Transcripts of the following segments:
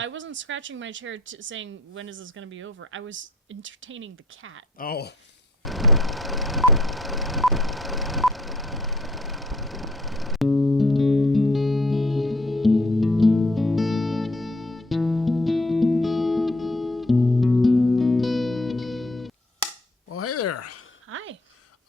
I wasn't scratching my chair saying, when is this going to be over? I was entertaining the cat. Oh. Well, hey there. Hi.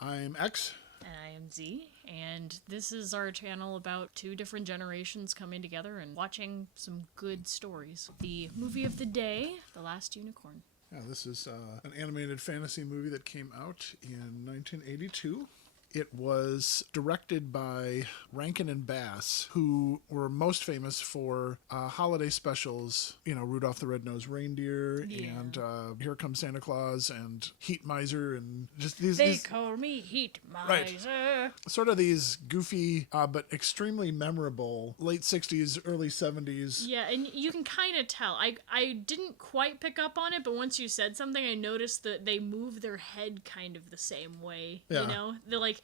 I'm X. And I am Z, and this is our channel about two different generations coming together and watching some good stories. The movie of the day, The Last Unicorn. Yeah, this is an animated fantasy movie that came out in 1982. It was directed by Rankin and Bass, who were most famous for holiday specials, you know, Rudolph the Red-Nosed Reindeer, and Here Comes Santa Claus, and Heat Miser, and just these call me Heat Miser. Right. Sort of these goofy, but extremely memorable late 60s, early 70s. Yeah, and you can kind of tell. I didn't quite pick up on it, but once you said something, I noticed that they move their head kind of the same way. Yeah. You know? They're like,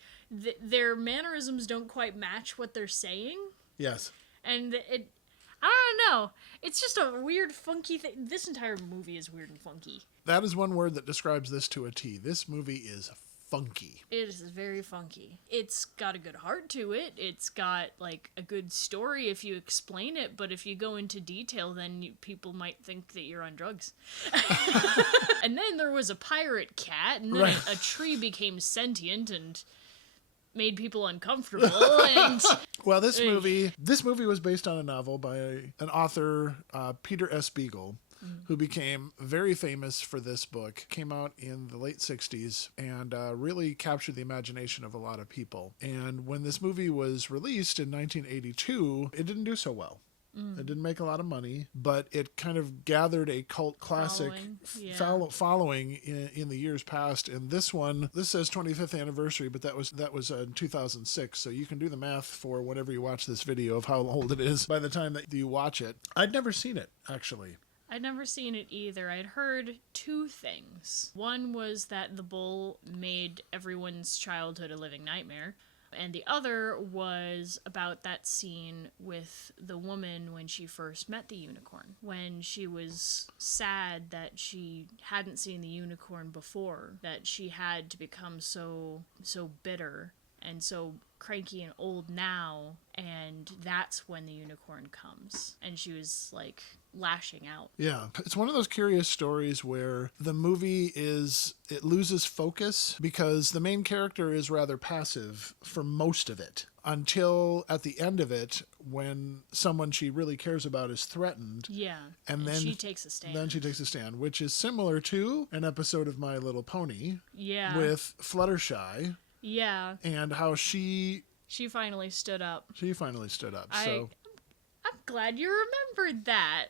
their mannerisms don't quite match what they're saying. Yes. And I don't know. It's just a weird, funky thing. This entire movie is weird and funky. That is one word that describes this to a T. This movie is funky. It is very funky. It's got a good heart to it. It's got, like, a good story if you explain it, but if you go into detail, then people might think that you're on drugs. And then there was a pirate cat, and then a tree became sentient and made people uncomfortable. And well, this movie was based on a novel by an author, Peter S. Beagle, who became very famous for this book. Came out in the late 60s and really captured the imagination of a lot of people. And when this movie was released in 1982, it didn't do so well. It didn't make a lot of money, but it kind of gathered a cult classic following in the years past. And this says 25th anniversary, but that was in 2006. So you can do the math for whenever you watch this video of how old it is by the time that you watch it. I'd never seen it, actually. I'd never seen it either. I'd heard two things. One was that the bull made everyone's childhood a living nightmare. And the other was about that scene with the woman when she first met the unicorn. When she was sad that she hadn't seen the unicorn before. That she had to become so bitter and so cranky and old now. And that's when the unicorn comes. And she was, like, lashing out. Yeah. It's one of those curious stories where the movie it loses focus because the main character is rather passive for most of it until at the end of it when someone she really cares about is threatened. Yeah. And then she takes a stand. Then she takes a stand, which is similar to an episode of My Little Pony. Yeah. With Fluttershy. Yeah. And how she finally stood up. So I'm glad you remembered that.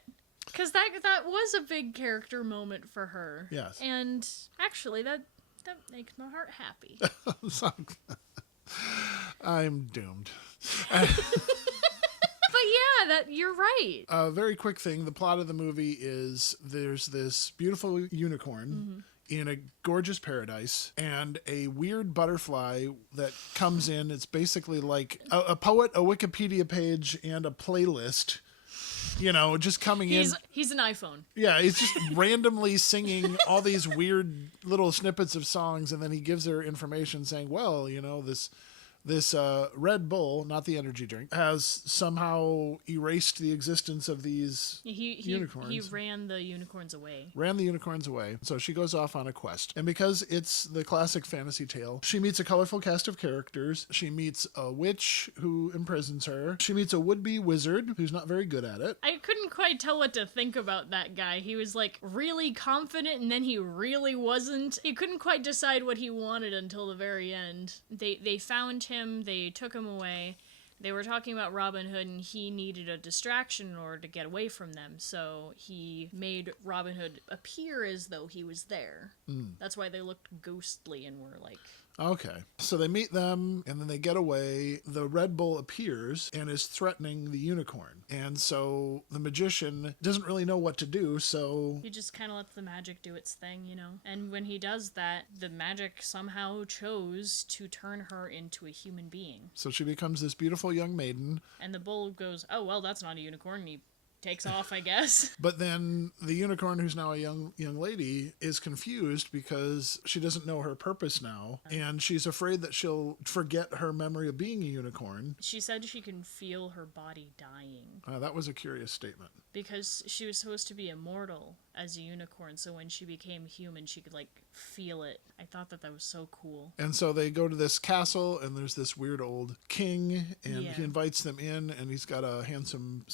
Because that was a big character moment for her. Yes. And actually, that makes my heart happy. I'm doomed. But yeah, you're right. A very quick thing. The plot of the movie is there's this beautiful unicorn in a gorgeous paradise and a weird butterfly that comes in. It's basically like a poet, a Wikipedia page, and a playlist. You know, just coming in. He's an iPhone. Yeah, he's just randomly singing all these weird little snippets of songs, and then he gives her information saying, well, you know, this Red Bull, not the energy drink, has somehow erased the existence of these unicorns. He ran the unicorns away. So she goes off on a quest. And because it's the classic fantasy tale, she meets a colorful cast of characters. She meets a witch who imprisons her. She meets a would-be wizard who's not very good at it. I couldn't quite tell what to think about that guy. He was, like, really confident, and then he really wasn't. He couldn't quite decide what he wanted until the very end. They found him. They took him away. They were talking about Robin Hood, and he needed a distraction in order to get away from them, so he made Robin Hood appear as though he was there. That's why they looked ghostly and were like... Okay. So they meet them, and then they get away. The Red Bull appears and is threatening the unicorn. And so the magician doesn't really know what to do, so... He just kind of lets the magic do its thing, you know? And when he does that, the magic somehow chose to turn her into a human being. So she becomes this beautiful young maiden. And the bull goes, oh, well, that's not a unicorn, and he takes off, I guess. But then the unicorn, who's now a young lady, is confused because she doesn't know her purpose now, and she's afraid that she'll forget her memory of being a unicorn. She said she can feel her body dying That was a curious statement. because she was supposed to be immortal as a unicorn, so when she became human, she could, like, feel it. I thought that was so cool. And so they go to this castle, and there's this weird old king, and Yeah. he invites them in, and he's got a handsome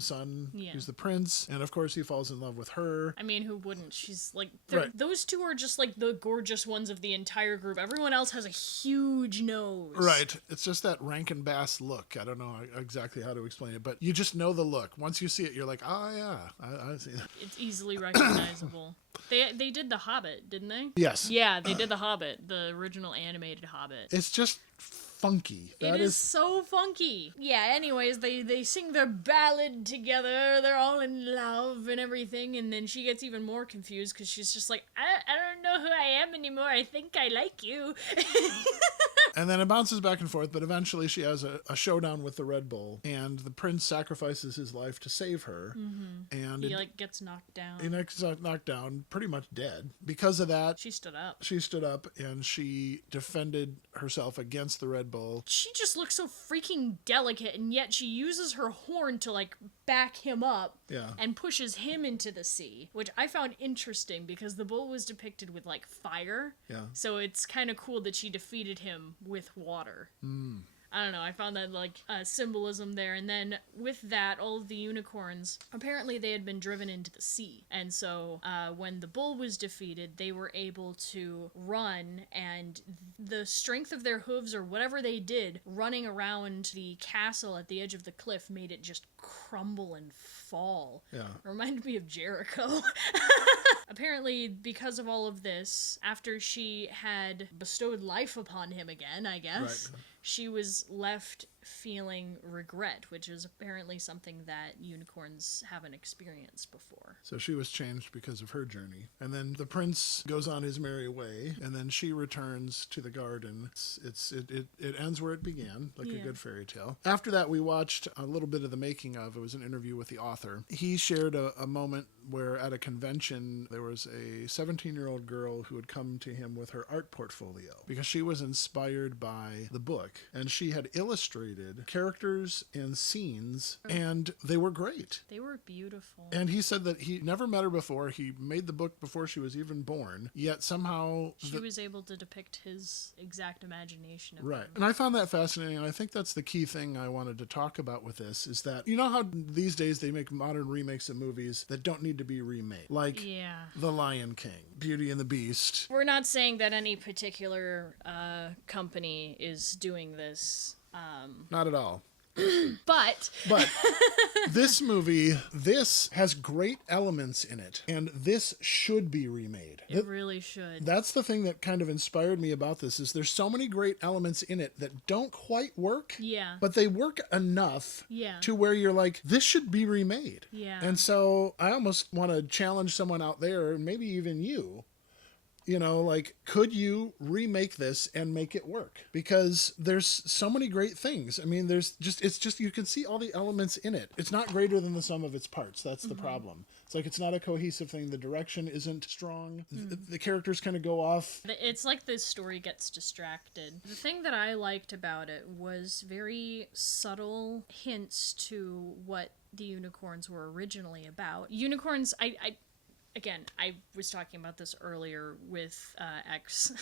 son Yeah. who's the prince, and of course he falls in love with her. I mean, who wouldn't? She's like, Right. those two are just like the gorgeous ones of the entire group. Everyone else has a huge nose. Right. It's just that Rankin Bass look. I don't know exactly how to explain it, but you just know the look. Once you see it, you're like, oh yeah, I see that. It's easily recognizable. They did The Hobbit, didn't they? Yes. Yeah, they did The Hobbit, the original animated Hobbit. It's just funky. It is so funky. Yeah, anyways, they sing their ballad together. They're all in love and everything. And then she gets even more confused because she's just like, I don't know who I am anymore. I think I like you. And then it bounces back and forth, but eventually she has a showdown with the Red Bull, and the prince sacrifices his life to save her. And He, like, gets knocked down. he gets knocked down, pretty much dead. Because of that, She stood up. she stood up and she defended herself against the Red Bull. She just looks so freaking delicate, and yet she uses her horn to, like, back him up Yeah. and pushes him into the sea, which I found interesting because the bull was depicted with, like, fire. Yeah. So it's kind of cool that she defeated him with water. I don't know, I found that, like, symbolism there. And then with that, all of the unicorns, apparently they had been driven into the sea. And so when the bull was defeated, they were able to run, and the strength of their hooves or whatever they did running around the castle at the edge of the cliff made it just crumble and fall. Yeah. It reminded me of Jericho. Apparently, because of all of this, after she had bestowed life upon him again, I guess, Right. she was left feeling regret, which is apparently something that unicorns haven't experienced before. So she was changed because of her journey. And then the prince goes on his merry way, and then she returns to the garden. It ends where it began, like a Yeah. good fairy tale. After that, we watched a little bit of the making of. It was an interview with the author. He shared a moment where at a convention, there was a 17-year-old girl who had come to him with her art portfolio because she was inspired by the book, and she had illustrated characters and scenes, and they were great. They were beautiful. And he said that he never met her before. He made the book before she was even born, yet somehow... She was able to depict his exact imagination of Right. them. And I found that fascinating, and I think that's the key thing I wanted to talk about with this, is that, you know how these days they make modern remakes of movies that don't need to be remade? Like Yeah. The Lion King, Beauty and the Beast. We're not saying that any particular company is doing this. Not at all. But But this movie, this has great elements in it, and this should be remade. it really should. That's the thing that kind of inspired me about this, is there's so many great elements in it that don't quite work, Yeah. but they work enough Yeah. to where you're like, this should be remade. Yeah. And so I almost want to challenge someone out there, and maybe even you, like, could you remake this and make it work? Because there's so many great things. I mean, it's just, you can see all the elements in it. It's not greater than the sum of its parts. That's the problem. It's like, it's not a cohesive thing. The direction isn't strong. The characters kind of go off. It's like the story gets distracted. The thing that I liked about it was very subtle hints to what the unicorns were originally about. Unicorns, Again, I was talking about this earlier with X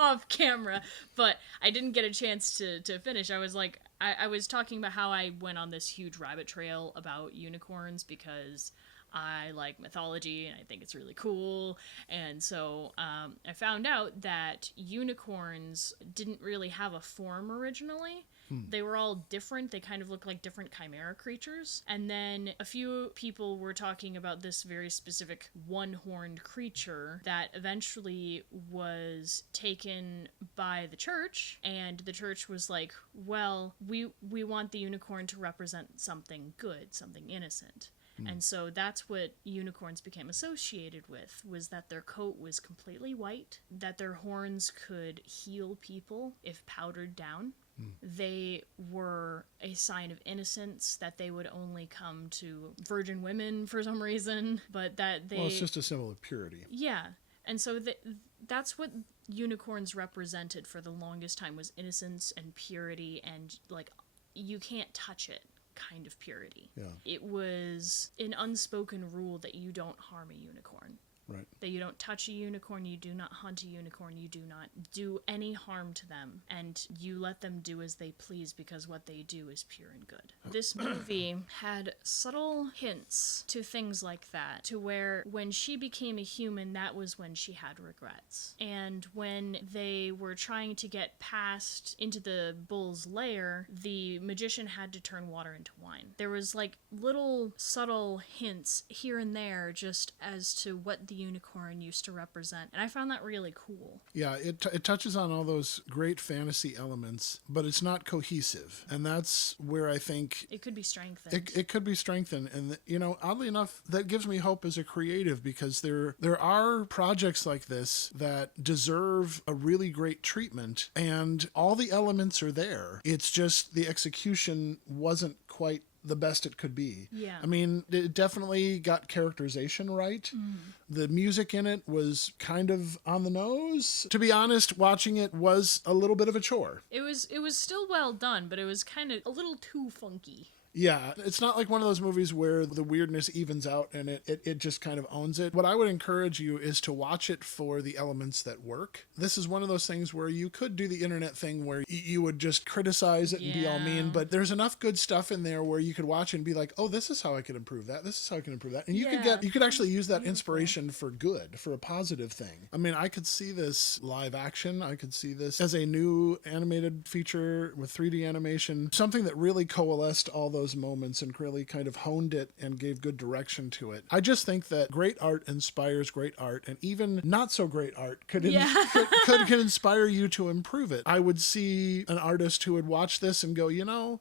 off camera, but I didn't get a chance to finish. I was like, I was talking about how I went on this huge rabbit trail about unicorns because I like mythology and I think it's really cool. And so I found out that unicorns didn't really have a form originally. They were all different. They kind of look like different chimera creatures. And then a few people were talking about this very specific one-horned creature that eventually was taken by the church. And the church was like, well, we want the unicorn to represent something good, something innocent. And so that's what unicorns became associated with, was that their coat was completely white, that their horns could heal people if powdered down. They were a sign of innocence, that they would only come to virgin women for some reason, but that they... Well, it's just a symbol of purity. Yeah. And so that's what unicorns represented for the longest time, was innocence and purity, and like, you can't touch it kind of purity. Yeah. It was an unspoken rule that you don't harm a unicorn. Right. That you don't touch a unicorn, you do not hunt a unicorn, you do not do any harm to them, and you let them do as they please, because what they do is pure and good. This movie had subtle hints to things like that, to where when she became a human, that was when she had regrets. And when they were trying to get past into the bull's lair, the magician had to turn water into wine. There was like little subtle hints here and there just as to what the unicorn used to represent, and I found that really cool. Yeah, it touches on all those great fantasy elements, but it's not cohesive, and that's where I think it could be strengthened. It could be strengthened, and oddly enough, that gives me hope as a creative, because there are projects like this that deserve a really great treatment, and all the elements are there. It's just the execution wasn't quite the best it could be. Yeah. I mean, it definitely got characterization right. The music in it was kind of on the nose. To be honest, watching it was a little bit of a chore. It was still well done, but it was kind of a little too funky. Yeah, it's not like one of those movies where the weirdness evens out and it just kind of owns it. What I would encourage you is to watch it for the elements that work. This is one of those things where you could do the internet thing where you would just criticize it and be all mean, but there's enough good stuff in there where you could watch it and be like, oh, this is how I could improve that. This is how I can improve that. And you could actually use that inspiration for good, for a positive thing. I mean, I could see this live action. I could see this as a new animated feature with 3D animation, something that really coalesced all those moments and really kind of honed it and gave good direction to it. I just think that great art inspires great art, and even not so great art could inspire you to improve it. I would see an artist who would watch this and go,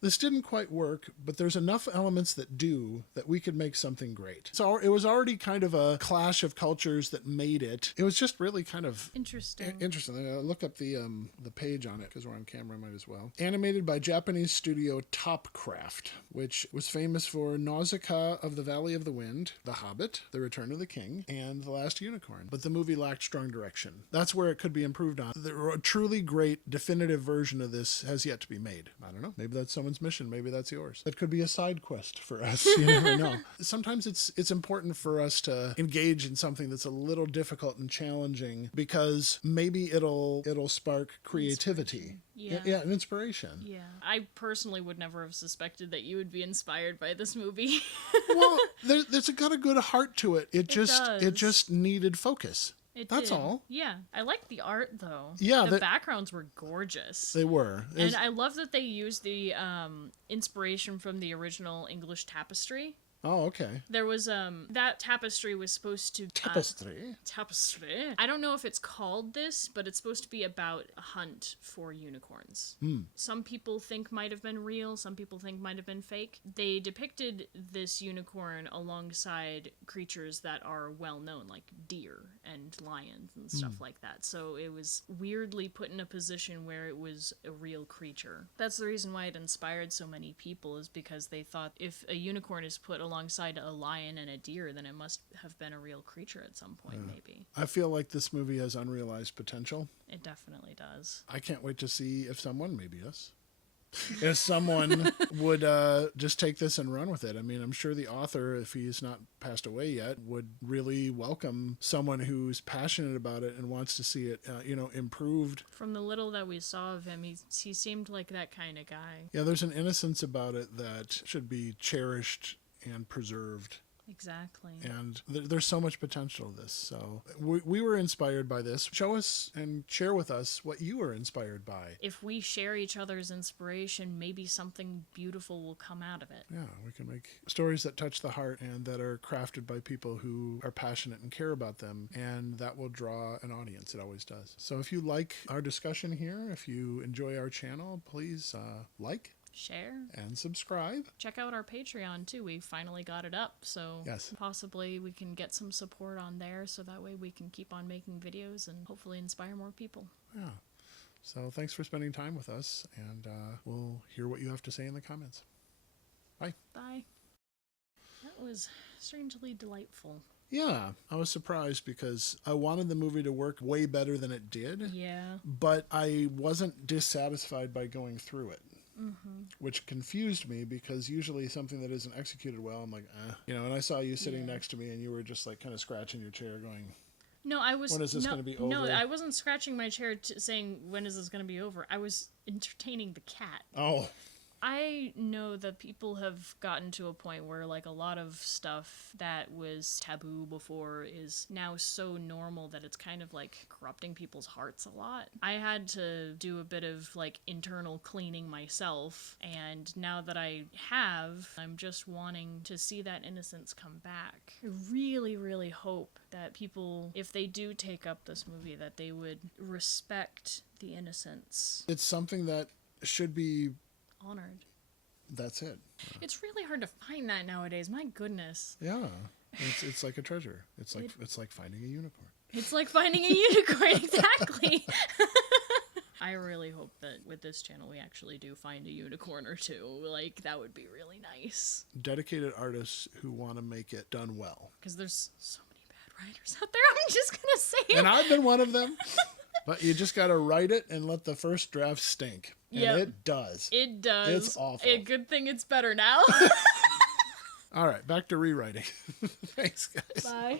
this didn't quite work, but there's enough elements that do that we could make something great. So it was already kind of a clash of cultures that made it. It was just really kind of interesting. I looked up the page on it because we're on camera, might as well. Animated by Japanese studio Topcraft, which was famous for Nausicaa of the Valley of the Wind, The Hobbit, The Return of the King, and The Last Unicorn. But the movie lacked strong direction. That's where it could be improved on. A truly great, definitive version of this has yet to be made. I don't know. Maybe that's someone's mission. Maybe that's yours. That could be a side quest for us. You never know. Sometimes it's important for us to engage in something that's a little difficult and challenging, because maybe it'll spark creativity. Yeah, an inspiration. Yeah. I personally would never have suspected that you would be inspired by this movie. Well, there's got a good heart to it. It just needed focus. That's all. Yeah. I like the art, though. Yeah. The backgrounds were gorgeous. They were. And I love that they used the inspiration from the original English tapestry. Oh, okay. There was that tapestry was supposed to tapestry. I don't know if it's called this, but it's supposed to be about a hunt for unicorns. Some people think might have been real, some people think might have been fake. They depicted this unicorn alongside creatures that are well known, like deer and lions and stuff like that. So it was weirdly put in a position where it was a real creature. That's the reason why it inspired so many people, is because they thought if a unicorn is put alongside a lion and a deer, then it must have been a real creature at some point, maybe. I feel like this movie has unrealized potential. It definitely does. I can't wait to see if someone, maybe us, if someone would just take this and run with it. I mean, I'm sure the author, if he's not passed away yet, would really welcome someone who's passionate about it and wants to see it, improved. From the little that we saw of him, he seemed like that kind of guy. Yeah, there's an innocence about it that should be cherished and preserved. Exactly. And there's so much potential to this. So we were inspired by this. Show us and share with us what you were inspired by. If we share each other's inspiration, maybe something beautiful will come out of it. Yeah, we can make stories that touch the heart and that are crafted by people who are passionate and care about them. And that will draw an audience. It always does. So if you like our discussion here, if you enjoy our channel, please like, share, and subscribe. Check out our Patreon too. We finally got it up, so possibly we can get some support on there, so that way we can keep on making videos and hopefully inspire more people. Yeah. So thanks for spending time with us, and we'll hear what you have to say in the comments. Bye. Bye. That was strangely delightful. Yeah, I was surprised because I wanted the movie to work way better than it did. Yeah. But I wasn't dissatisfied by going through it. Which confused me because usually something that isn't executed well, I'm like, and I saw you sitting next to me and you were just like kind of scratching your chair going, no, I was. when is this going to be over? No, I wasn't scratching my chair saying, when is this going to be over? I was entertaining the cat. Oh. I know that people have gotten to a point where, like, a lot of stuff that was taboo before is now so normal that it's kind of, like, corrupting people's hearts a lot. I had to do a bit of, like, internal cleaning myself, and now that I have, I'm just wanting to see that innocence come back. I really, really hope that people, if they do take up this movie, that they would respect the innocence. It's something that should be honored. That's it. It's really hard to find that nowadays. My goodness. Yeah, it's like a treasure. It's like finding a unicorn. It's like finding a unicorn, exactly. I really hope that with this channel we actually do find a unicorn or two. Like, that would be really nice. Dedicated artists who want to make it done well. Because there's so many bad writers out there. I'm just gonna say it. And I've been one of them. But you just got to write it and let the first draft stink. And it does. It does. It's awful. A good thing it's better now. All right, back to rewriting. Thanks, guys. Bye.